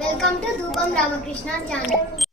welcome to ధూపం Ramakrishna channel